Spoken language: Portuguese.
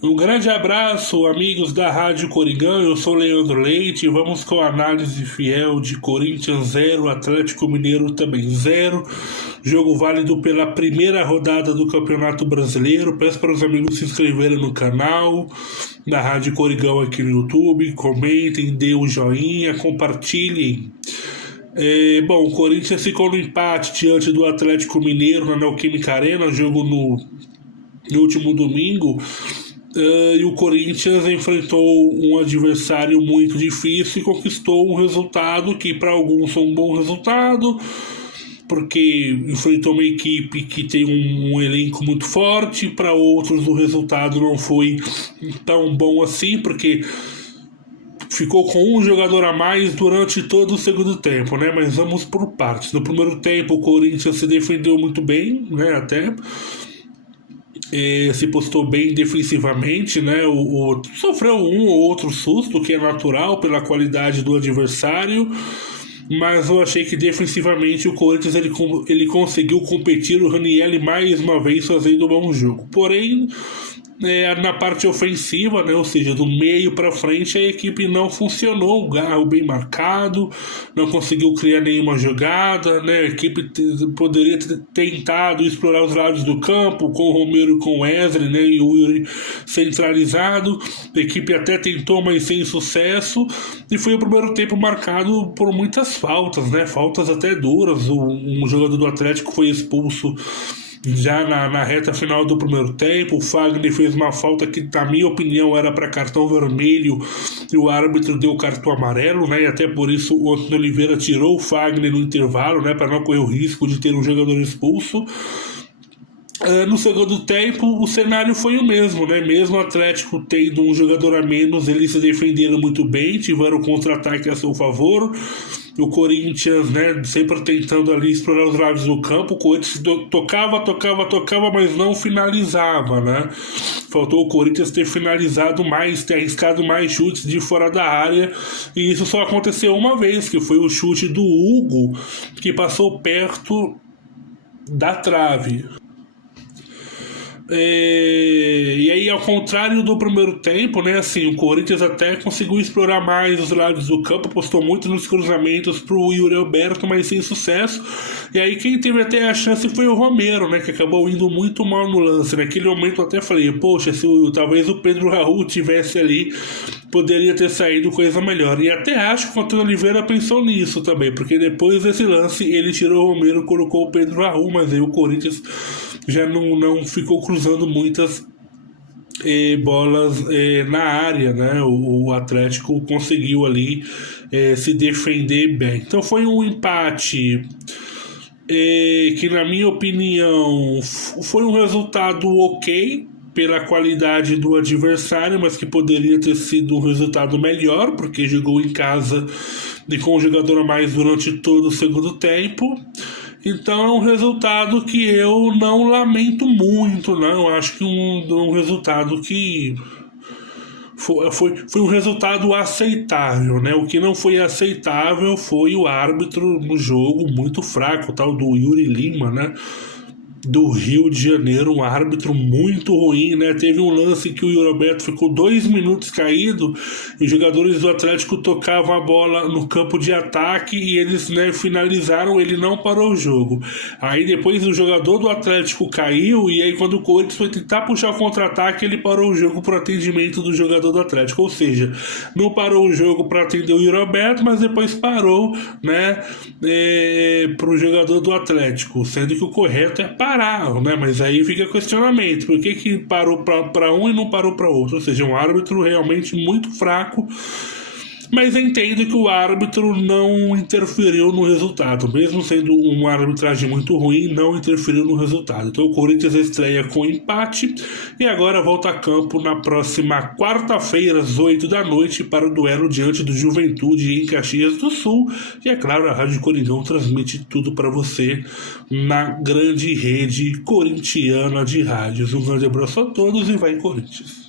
Um grande abraço, amigos da Rádio Coringão. Eu sou Leandro Leite e vamos com a análise fiel de Corinthians 0, Atlético Mineiro também 0. Jogo válido pela primeira rodada do Campeonato Brasileiro. Peço para os amigos se inscreverem no canal da Rádio Coringão aqui no YouTube. Comentem, dê um joinha, compartilhem. Bom, o Corinthians ficou no empate diante do Atlético Mineiro na Neoquímica Arena, jogo no último domingo. E o Corinthians enfrentou um adversário muito difícil e conquistou um resultado que para alguns foi um bom resultado, porque enfrentou uma equipe que tem um elenco muito forte. Para outros o resultado não foi tão bom assim, porque ficou com um jogador a mais durante todo o segundo tempo, né? Mas vamos por partes. No primeiro tempo o Corinthians se defendeu muito bem, né? Até se postou bem defensivamente, né? Sofreu um ou outro susto, que é natural pela qualidade do adversário, mas eu achei que defensivamente o Corinthians ele conseguiu competir. O Ranieri mais uma vez fazendo um bom jogo, porém na parte ofensiva, né, ou seja, do meio para frente, a equipe não funcionou. O Garro bem marcado, não conseguiu criar nenhuma jogada, né? A equipe poderia ter tentado explorar os lados do campo com o Romero e com o Wesley, né, e o Yuri centralizado. A equipe até tentou, mas sem sucesso, e foi o primeiro tempo marcado por muitas faltas, né? Faltas até duras. Um jogador do Atlético foi expulso já na reta final do primeiro tempo. O Fagner fez uma falta que, na minha opinião, era para cartão vermelho e o árbitro deu cartão amarelo, né? E até por isso o Antônio Oliveira tirou o Fagner no intervalo, né? Para não correr o risco de ter um jogador expulso. No segundo tempo o cenário foi o mesmo, né? Mesmo o Atlético tendo um jogador a menos, eles se defenderam muito bem, tiveram contra-ataque a seu favor. O Corinthians, né, sempre tentando ali explorar os lados do campo. O Corinthians tocava, mas não finalizava, né? Faltou o Corinthians ter finalizado mais, ter arriscado mais chutes de fora da área, e isso só aconteceu uma vez, que foi o chute do Hugo, que passou perto da trave. E aí, ao contrário do primeiro tempo, né, assim, o Corinthians até conseguiu explorar mais os lados do campo, apostou muito nos cruzamentos pro Yuri Alberto, mas sem sucesso. E aí quem teve até a chance foi o Romero, né, que acabou indo muito mal no lance. Naquele momento eu até falei, poxa, se talvez o Pedro Raul tivesse ali, poderia ter saído coisa melhor. E até acho que o Antônio Oliveira pensou nisso também, porque depois desse lance ele tirou o Romero e colocou o Pedro Raul, mas aí o Corinthians já não ficou cruzando muitas bolas na área, né? O Atlético conseguiu ali se defender bem. Então foi um empate que, na minha opinião, foi um resultado ok pela qualidade do adversário, mas que poderia ter sido um resultado melhor, porque jogou em casa e com um jogador a mais durante todo o segundo tempo. Então é um resultado que eu não lamento muito, não. Eu acho que um resultado que foi um resultado aceitável, né? O que não foi aceitável foi o árbitro no jogo, muito fraco, o tal do Yuri Lima, né? Do Rio de Janeiro, um árbitro muito ruim, né? Teve um lance que o Yuri Alberto ficou 2 minutos caído e os jogadores do Atlético tocavam a bola no campo de ataque e eles, né, finalizaram, ele não parou o jogo. Aí depois o jogador do Atlético caiu e aí quando o Corinthians foi tentar puxar o contra-ataque, ele parou o jogo por atendimento do jogador do Atlético, ou seja, não parou o jogo para atender o Yuri Alberto, mas depois parou, né, para o jogador do Atlético, sendo que o correto é parar, né? Mas aí fica questionamento, por que parou para um e não parou para outro? Ou seja, um árbitro realmente muito fraco, mas entendo que o árbitro não interferiu no resultado, mesmo sendo uma arbitragem muito ruim, não interferiu no resultado. Então o Corinthians estreia com empate e agora volta a campo na próxima quarta-feira às 8 da noite para o duelo diante do Juventude em Caxias do Sul. E é claro, a Rádio Coringão transmite tudo para você na grande rede corintiana de rádios. Um grande abraço a todos e vai Corinthians!